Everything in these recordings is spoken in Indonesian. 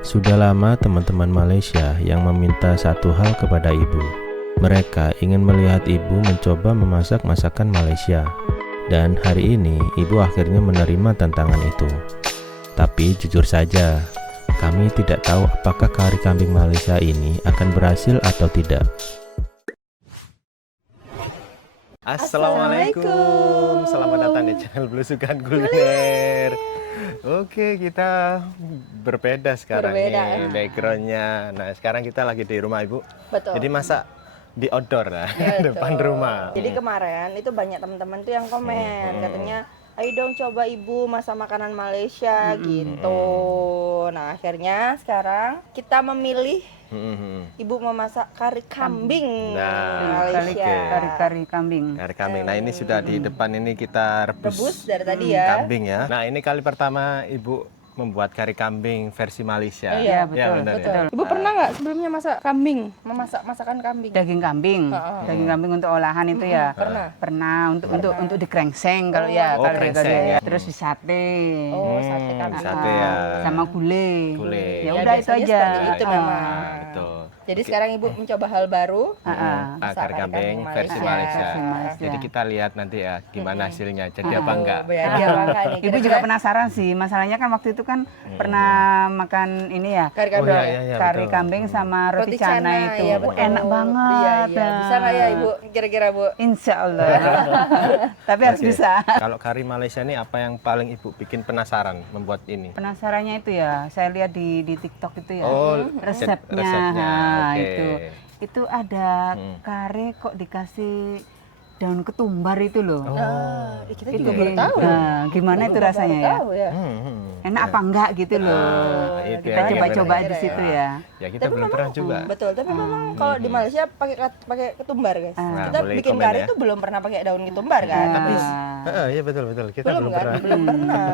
Sudah lama teman-teman Malaysia yang meminta satu hal kepada ibu. Mereka ingin melihat ibu mencoba memasak masakan Malaysia. Dan hari ini ibu akhirnya menerima tantangan itu. Tapi jujur saja, kami tidak tahu apakah kari kambing Malaysia ini akan berhasil atau tidak. Assalamualaikum, selamat datang di channel Belusukan Kuliner. Oke, kita berbeda sekarang nih backgroundnya. Nah, sekarang kita lagi di rumah ibu. Betul. Jadi masak di outdoor lah, depan rumah. Jadi kemarin itu banyak teman-teman tuh yang komen, katanya, ayo dong coba ibu masak makanan Malaysia gitu. Nah akhirnya sekarang kita memilih ibu memasak kari kambing Malaysia. Kari kambing. Kari kambing. Nah ini sudah di depan ini kita Rebus dari tadi ya. kambing ya. Nah ini kali pertama ibu membuat kari kambing versi Malaysia. Iya, betul, benar Betul. ya. Ibu pernah nggak sebelumnya masak kambing, memasak masakan kambing? Daging kambing. Daging kambing untuk olahan itu ya. Pernah. Pernah untuk dikrengseng kalau ya Oh, kalau krengseng, ya. ya. Terus di sate. Oh, sate kambing. Sate ya. Sama gulai. Gulai. Ya Ya, udah itu biasanya aja. seperti itu memang. Betul. Jadi sekarang ibu mencoba hal baru. Kari kambing versi Malaysia. Versi Malaysia. Jadi kita lihat nanti ya gimana hasilnya. Jadi apa enggak? Jadi apa enggak nih? Ibu juga penasaran sih. Masalahnya kan waktu itu kan pernah makan ini ya. Kari kambing. Oh, iya, Kari betul. kambing sama roti canai itu. ya betul. Enak banget. Iya. Bisa nggak ya ibu? Kira-kira bu? Insya Allah. Tapi harus Oke. bisa. Kalau kari Malaysia ini apa yang paling ibu bikin penasaran membuat ini? Penasarannya itu ya, saya lihat di TikTok itu ya. Oh, resepnya. resepnya. Nah, Oke. itu ada kare kok dikasih daun ketumbar itu loh. Kita Itu juga baru tahu. Nah, gimana itu rasanya ya? Tahu ya. Enak apa enggak gitu loh. itu Kita ya, coba-coba benar. di situ ya. Ya kita belum pernah juga. Betul, tapi memang kalau di Malaysia pakai ketumbar guys. Nah, Kita boleh bikin komen kari ya. itu belum pernah pakai daun ketumbar kan. Tapi Iya betul. Kita belum belum kan? pernah. Belum pernah.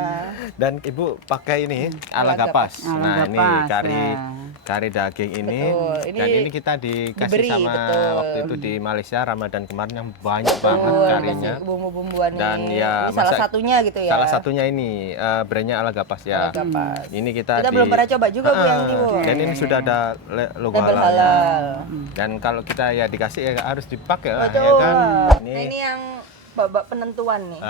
Dan ibu pakai ini ala gapas. Ala Nah ini gapas, kari ya. kari daging ini. Betul, Dan ini kita dikasih diberi, sama betul. waktu itu di Malaysia Ramadan kemarin yang banyak banget karinya. Kasih bumbu-bumbuan Dan nih. ya, Ini salah masa- satunya gitu ya. Salah satunya ini brandnya ala gapas ya. Ala Gapas. Ini kita Kita belum pernah coba juga Bu yang ini Bu. Dan ini sudah ada logo Label halalnya. halal. Dan kalau kita ya dikasih ya harus dipakai lah ya Betul. kan. Nah, ini yang babak penentuan nih.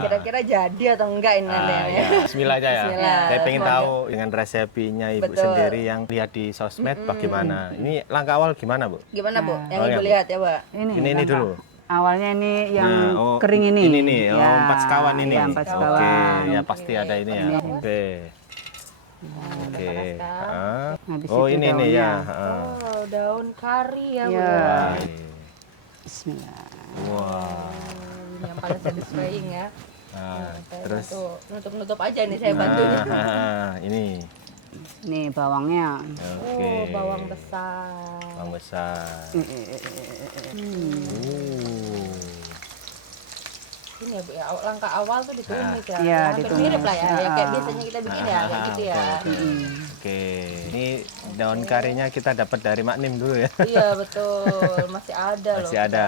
Kira-kira jadi atau enggak ini nanti ya. Ya, bismillah aja ya. Bismillah. Saya pengen Semoga. tahu dengan resepinya ibu Betul. sendiri yang lihat di sosmed bagaimana. Ini langkah awal gimana bu? Gimana Bu? Yang Oh, Ibu ya. lihat ya, Pak. Ini langkah. dulu. Awalnya ini yang Nah, kering ini. Ini nih, Ya, empat sekawan ini. Ya, empat sekawan. Oke, ya pasti ada ini ya. Oke. Oke. Habis Oh itu ini nih ya. Oh, daun kari ya, Bu. Ya. Wah. Bismillah. Wah. Ini yang paling satisfying ya. Nah, Saya terus bantu nutup aja nih saya bantu. ini. Nih bawangnya. Oke. Oh, bawang besar. Bawang besar. Ini ya Bu ya, langkah awal tuh ditumis ya. Iya, Hampir ditumis. mirip lah ya. Ya kayak biasanya kita bikin ya, kayak gitu ya. Oke, ini daun karinya kita dapat dari Mak Nim dulu ya. Iya, betul. Masih ada loh. Masih ada.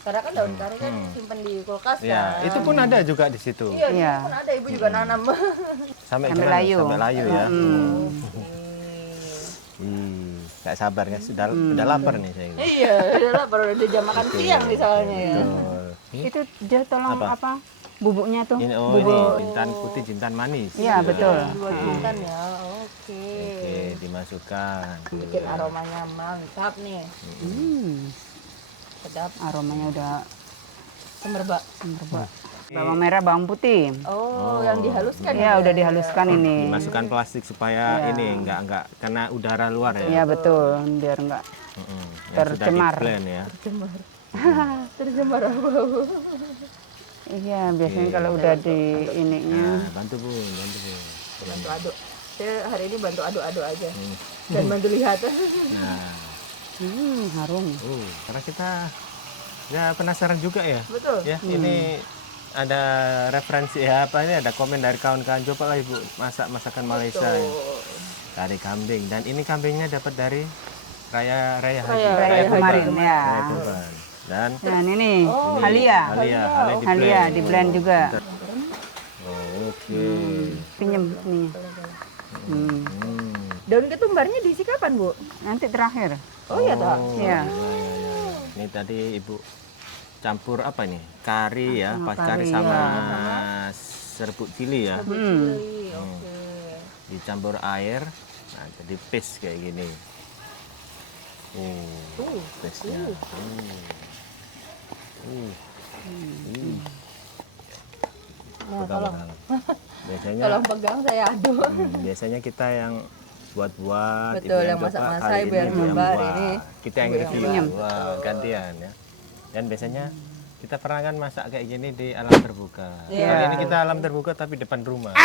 Karena kan daun kari kan simpen di kulkas Ya, kan. itu pun ada juga di situ. Iya, di Iya. situ pun ada, Ibu juga nanam. Sampai Sampai gimana? layu. Sampai layu ya. Nggak sabar ya, sudah lapar nih saya. ini. Iya, udah lah baru udah jam makan siang nih soalnya ya. Betul. Ini, Itu dia tolong Apa? apa? Bubuknya tuh. ini oh Bubuk. ini jintan putih, jintan manis. Iya, betul. Dua jintan ya. Oke. Oke, dimasukkan. Bikin aromanya mantap nih. Sedap. Aromanya udah Semerbak. merebak. Bawang merah, bawang putih. Oh, yang dihaluskan Ya, udah dihaluskan ini. Dimasukkan plastik supaya ini nggak kena udara luar ya. Iya, betul. Biar enggak Yang tercemar. Sudah di-blend ya. Terjemar apa? Iya, biasanya kalau udah di ininya. Nah, bantu Bu, bantu Bu. Bantu aduk. Saya hari ini bantu aduk-aduk aja. Dan bantu lihat. Nah, Harum. karena kita ya penasaran juga ya. Betul. Ya, ini ada referensi ya apa ini ada komen dari kawan-kawan, coba lah Ibu masak masakan Malaysia ya. Kari kambing, dan ini kambingnya dapat dari raya haji Raya kemarin ya. Raya Kurban. Dan Dan ini halia. Halia di blend juga. oh, oke. Pinjem nih. Daun ketumbarnya diisi kapan, Bu? Nanti terakhir. Oh iya toh. Iya. Ini tadi Ibu campur apa ini? Kari ya, Sama pas kari kari, sama serbuk cili ya. Cili, oke. Dicampur air, nah jadi paste kayak gini. Paste-nya. Nah, Pegang. Biasanya Tolong pegang saya aduk. biasanya kita yang buat-buat, Betul, Ibu yang coba, masak-masak, kali Ibu ini yang Ibu nyoba, buat. ini Kita yang Ibu yang review. buat. Wah, gantian ya. Dan biasanya kita pernah kan masak kayak gini di alam terbuka. Iya. Kali ini kita alam terbuka tapi depan rumah.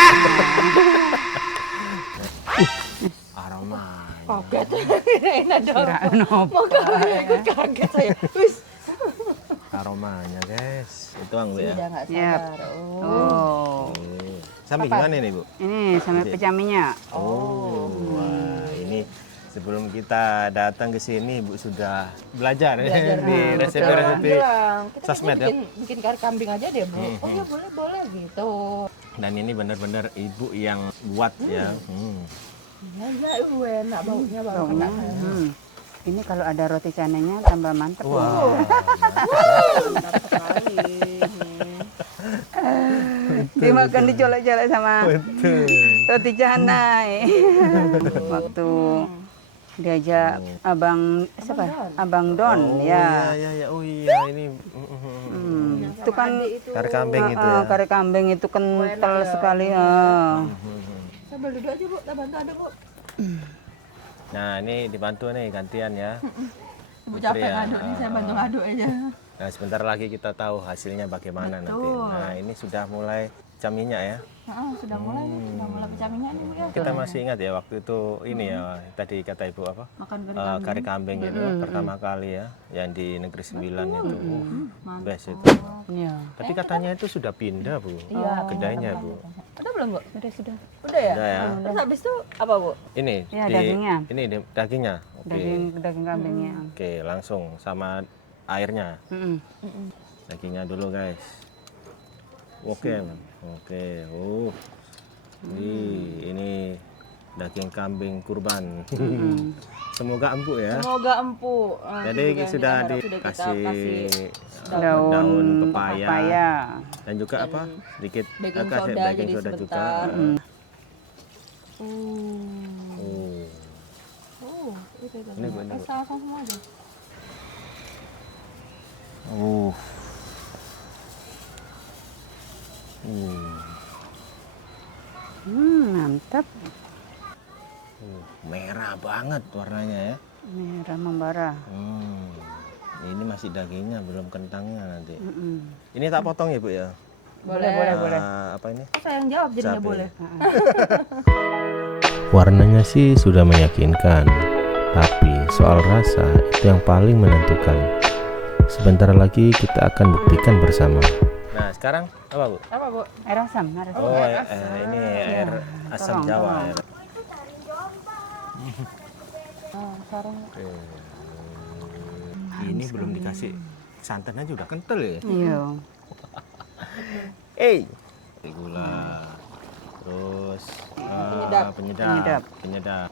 Aroma. Kaget. Kirain ada apa. Kirain apa. Makanya ikut kaget saya. Wis. Aromanya guys. Itu Bu ya. Udah nggak Yap. sabar. Oh. Oh. Oke. Sampai gimana nih Bu? Ini sampai pecaminya. Oh, wah ini sebelum kita datang ke sini Bu sudah belajar, di resep-resep Bilang, kita sosmed ya. bikin kari kambing aja deh, Bu. Oh ya boleh gitu. Dan ini benar-benar Ibu yang buat ya. Iya, enak baunya baru kena saya. Ini kalau ada roti canainya tambah mantep. Wah. Mantap sekali. Dimakan dicolek-colek sama Betul. roti canai. Waktu diajak abang siapa? Abang Don ya. Iya. Oh iya ini Itu kan kari kambing itu ya. kari kambing itu kental sekali. Sambil duduk aja, Bu. Kita bantu ada, Bu. Nah, ini dibantu nih gantian ya. Ibu capek ya. ngaduk nih, saya bantu ngaduk aja. Nah, sebentar lagi kita tahu hasilnya bagaimana nanti. Nah, ini sudah mulai pecah minyak ya. Sudah mulai pecah minyak nih, Bu ya. Kita masih ingat ya waktu itu ini ya tadi kata Ibu apa? Makan Kari kambing itu pertama kali ya yang di Negeri Sembilan itu. Best itu. Iya. Tapi katanya itu sudah pindah Bu. Kedainya Bu. Udah belum, Bu? Sudah. Udah ya? Udah ya. Terus habis itu apa, Bu? Ini Ya, dagingnya. Ini dagingnya. Oke. Daging kambingnya. Oke, langsung sama airnya. Dagingnya dulu, guys. Oke. Ini daging kambing kurban. Semoga empuk ya. Semoga empuk. Jadi sudah kita dikasih Daun pepaya. Dan juga apa? Sedikit baking kasih soda baking jadi soda juga. sebentar. Ini Bu, ini Bu. Langsung semua aja. Mantap. Merah banget warnanya ya. Merah membara. Ini masih dagingnya, belum kentangnya nanti. Ini tak potong ya Bu ya? Boleh. Apa ini? Saya yang jawab jadinya Cabai. boleh. Warnanya sih sudah meyakinkan, tapi soal rasa itu yang paling menentukan. Sebentar lagi kita akan buktikan bersama. Nah, sekarang apa Bu? Apa, Bu? Air asam. Oh, ini air asam Jawa. Air. Sarung. Ini belum dikasih santan aja udah kental ya. Iya. Gula. Terus Penyedap. penyedap.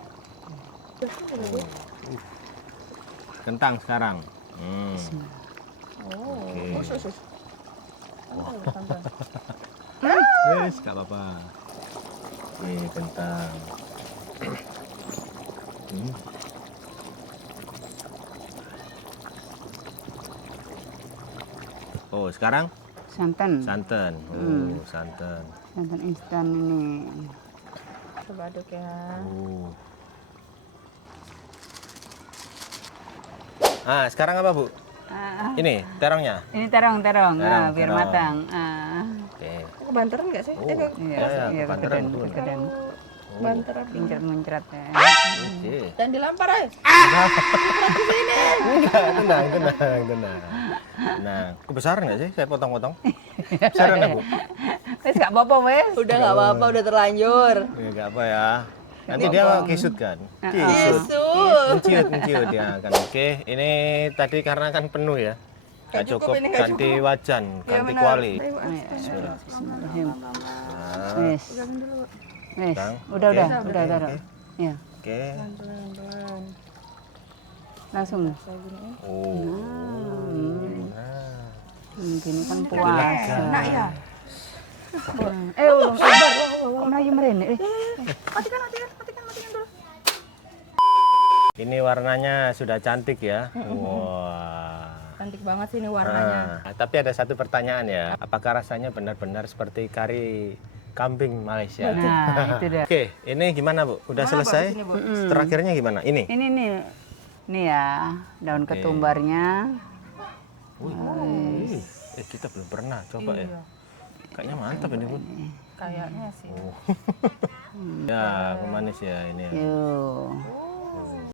Kentang sekarang. Oke. Wes, gak apa-apa. Nih, kentang. Oh, sekarang Santan. santan. Santan. Santan instan ini. Coba aduk ya. Sekarang apa Bu? Ini terongnya. Ini terong. Terong, Biar terong. matang. Oke. Kebanteran nggak sih? Iya, kebanteran, kegedean, betul. kegedean. Banter. Muncrat ya. Oke. Dan dilampar aja. Tenang. Nah, kebesaran nggak sih? Saya potong-potong. Besaran ya Bu? Wes gak apa-apa wes. Udah nggak apa-apa, udah terlanjur. Ya nggak apa ya. Nanti dia kisut kan? Menciut ya kan. Oke, ini tadi karena kan penuh ya. Nggak cukup, ini nggak ganti wajan, ganti kuali. Bismillahirrahmanirrahim. Wes. Wes. Bang. Udah. Oke. Ya. Oke. Pelan-pelan. Langsung. Saya giniin. Oh. Nah. Gini kan puasa. Enak ya? Ulung. Kok melayu merene? Matikan dulu. Ini warnanya sudah cantik ya. Wah. Cantik banget sih ini warnanya. Tapi ada satu pertanyaan ya. Apakah rasanya benar-benar seperti kari kambing Malaysia? Nah, itu dia. Oke, ini gimana Bu? Udah selesai? Bu, sini, Bu? Terakhirnya gimana? Ini? Ini nih. Nih ya, daun Oke. ketumbarnya. Wih. Kita belum pernah coba ya. Kayaknya mantap ini Bu. Kayaknya sih. Ya, pemanis ya ini ya. Yuk.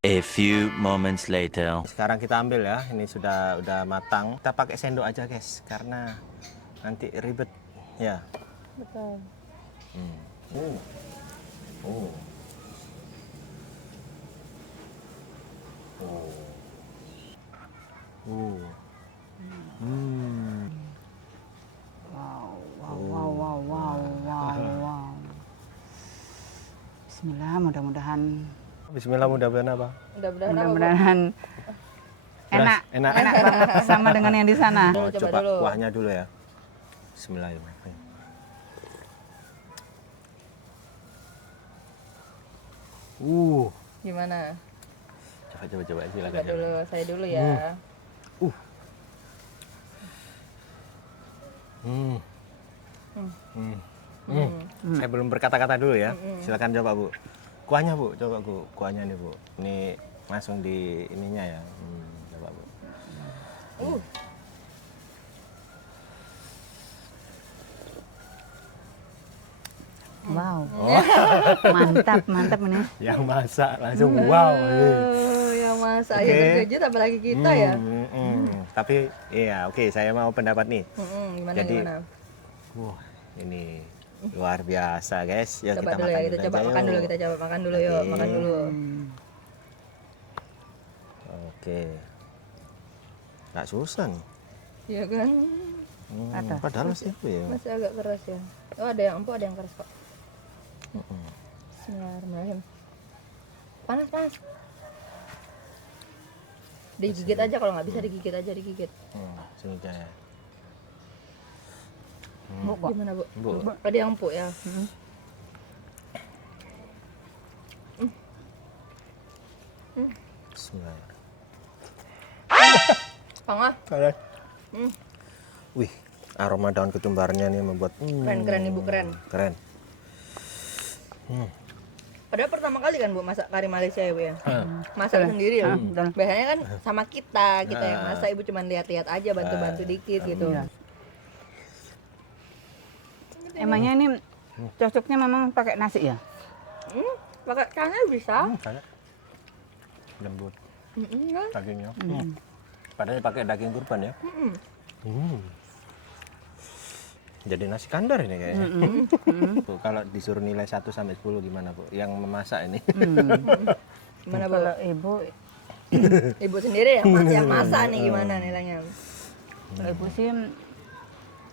A few moments later. Sekarang kita ambil ya. Ini sudah matang. Kita pakai sendok aja guys, karena nanti ribet. Ya. Betul. Oh. Wow. Bismillah, mudah-mudahan Bismillah, mudah-mudahan apa? Mudah-mudahan apa, Bu? mudah-mudahan enak Enak. banget sama dengan yang di sana. Oh, Coba coba dulu. kuahnya dulu ya. Bismillahirrahmanirrahim. Gimana? Coba Coba silakan. dulu, saya dulu ya. Saya belum berkata-kata dulu ya. Silakan coba Bu. Kuahnya Bu, coba Bu. Kuahnya nih Bu. Ini langsung di ininya ya. Coba Bu. Wow. Mantap ini. Yang masak langsung wow. Yang masa Oke. ya terkejut apalagi kita ya. Tapi iya, oke, saya mau pendapat nih. Gimana Jadi, gimana? Wah, ini luar biasa, guys. Yuk Coba kita dulu ya, makan kita dulu coba aja, makan yuk. dulu, kita coba makan dulu yuk, Oke. makan dulu. Oke. Nggak susah nih. Iya kan? Padahal masih itu ya. Masih agak keras ya. Oh, ada yang empuk, ada yang keras kok. Bismillahirrahmanirrahim. Panas. Digigit aja, kalau nggak bisa digigit aja, digigit. Sini aja ya. Gimana, Bu? Bu. Ada yang empuk ya? Bismillahirrahmanirrahim. Pangah. Wih, aroma daun ketumbarnya nih membuat Keren Ibu, keren. keren. Padahal pertama kali kan Bu masak kari Malaysia ya Bu ya? Masak sendiri ya? Biasanya kan sama kita yang masak, Ibu cuma lihat-lihat aja, bantu-bantu dikit gitu. Emangnya ini cocoknya memang pakai nasi ya? Pakai channel bisa. Kayak lembut Kan? dagingnya. Padahal pakai daging kurban ya. Jadi nasi kandar ini kayaknya. Bu, kalau disuruh nilai 1 sampai 10 gimana Bu? Yang memasak ini. Gimana Bu? Kalau ibu, Ibu sendiri yang masak nih gimana nilainya? kalau ibu sih,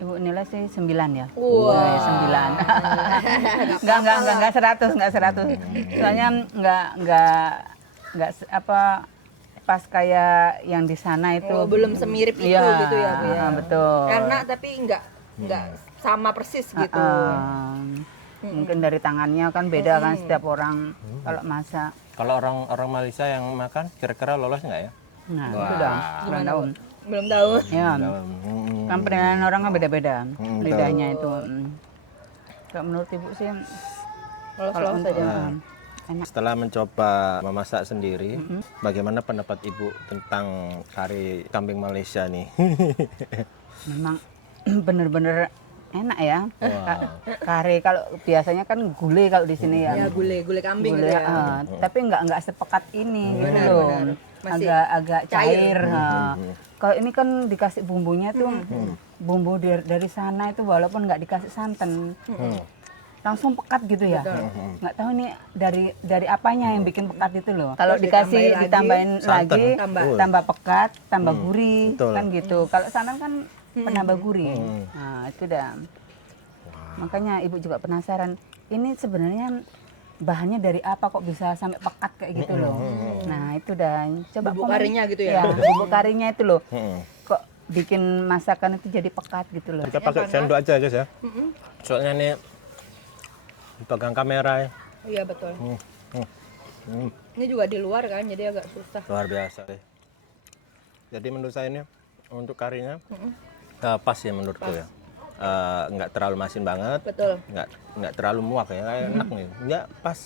ibu nilai sih 9 ya. Wah. 9. Enggak 100. Soalnya enggak apa pas kayak yang di sana itu. Oh, belum semirip itu Iya, gitu ya Bu ya? betul. Karena tapi nggak sama persis gitu. Mungkin dari tangannya kan beda kan setiap orang kalau masak. Kalau orang Malaysia yang makan kira-kira lolos nggak ya? Nah, itu dah. Belum tahu. Belum tahu. Ya, Hmm. kan penilaian orang kan beda-beda betul. lidahnya itu. Kalau menurut ibu sih kalau Lolos untuk aja. enak. Setelah mencoba memasak sendiri, bagaimana pendapat Ibu tentang kari kambing Malaysia nih? Memang bener-bener enak ya. Wow. Kare kalau biasanya kan gulai kalau di sini ya. Ya gule kambing Gulai, gitu ya. tapi nggak sepekat ini gitu Benar, loh. benar. Masih Agak cair. Kalau ini kan dikasih bumbunya tuh bumbu dari sana itu walaupun nggak dikasih santan. Langsung pekat gitu ya. Nggak tahu ini dari apanya yang bikin pekat itu loh. Kalau Terus dikasih ditambahin Santan. lagi tambah pekat, tambah gurih betul. kan gitu. Kalau santan kan penambah gurih. Nah, itu dah. Makanya ibu juga penasaran. Ini sebenarnya bahannya dari apa kok bisa sampai pekat kayak gitu loh. Nah itu dan coba Bubuk karinya gitu ya? bubuk karinya itu loh. Mm-mm. Kok bikin masakan itu jadi pekat gitu loh. Kita pakai sendok aja guys ya. Soalnya nih pegang kamera ya. Iya betul. Hmm. Ini juga di luar kan, jadi agak susah. Luar biasa. Jadi menurut saya ini untuk karinya pas ya menurutku ya. Nggak terlalu masin banget, Betul. nggak terlalu muak ya, kayak enak nih. Nggak pas.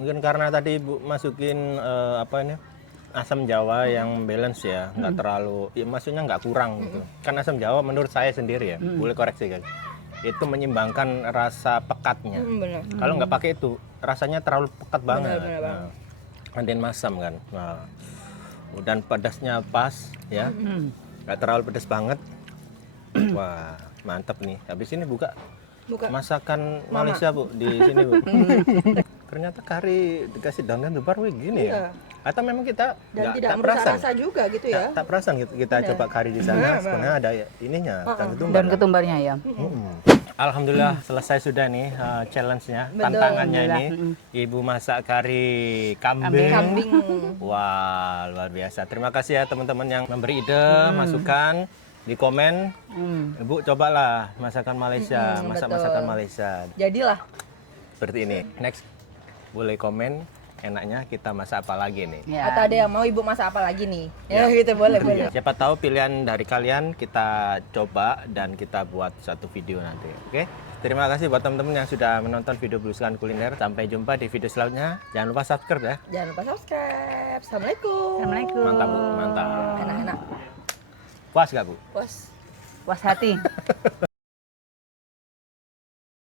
Mungkin karena tadi Ibu masukin apa ini asam Jawa yang balance ya, nggak terlalu, ya maksudnya nggak kurang gitu. Kan asam Jawa menurut saya sendiri ya, boleh koreksi guys. Itu menyimbangkan rasa pekatnya. Benar. Kalau nggak pakai itu, rasanya terlalu pekat banget. benar Nah, nantiin masam kan. Nah, dan pedasnya pas ya, nggak terlalu pedas banget. Wah, mantap nih. Habis ini buka masakan Malaysia Bu di sini Bu. Ternyata kari dikasih daun dan dubar wih gini ya. Atau memang kita Dan nggak- tidak tak perasan. merasa juga gitu ya. Tak perasan kita coba kari di sana, sebenarnya ada ininya, daun ketumbar. Dan ketumbarnya ya. Alhamdulillah selesai sudah nih challenge-nya, tantangannya ini. Ibu masak kari kambing. Kambing. Wah, luar biasa. Terima kasih ya teman-teman yang memberi ide, masukan di komen. Ibu cobalah masakan Malaysia, masak-masakan Malaysia. Jadilah. Seperti ini. Next, boleh komen enaknya kita masak apa lagi nih. Ya. Atau ada yang mau ibu masak apa lagi nih? Ya gitu boleh. Siapa tahu pilihan dari kalian kita coba dan kita buat satu video nanti. Oke? Terima kasih buat teman-teman yang sudah menonton video Belusukan Kuliner. Sampai jumpa di video selanjutnya. Jangan lupa subscribe ya. Jangan lupa subscribe. Assalamualaikum. Assalamualaikum. Mantap Bu, mantap. Enak-enak. Puas gak Bu? Puas. Puas hati.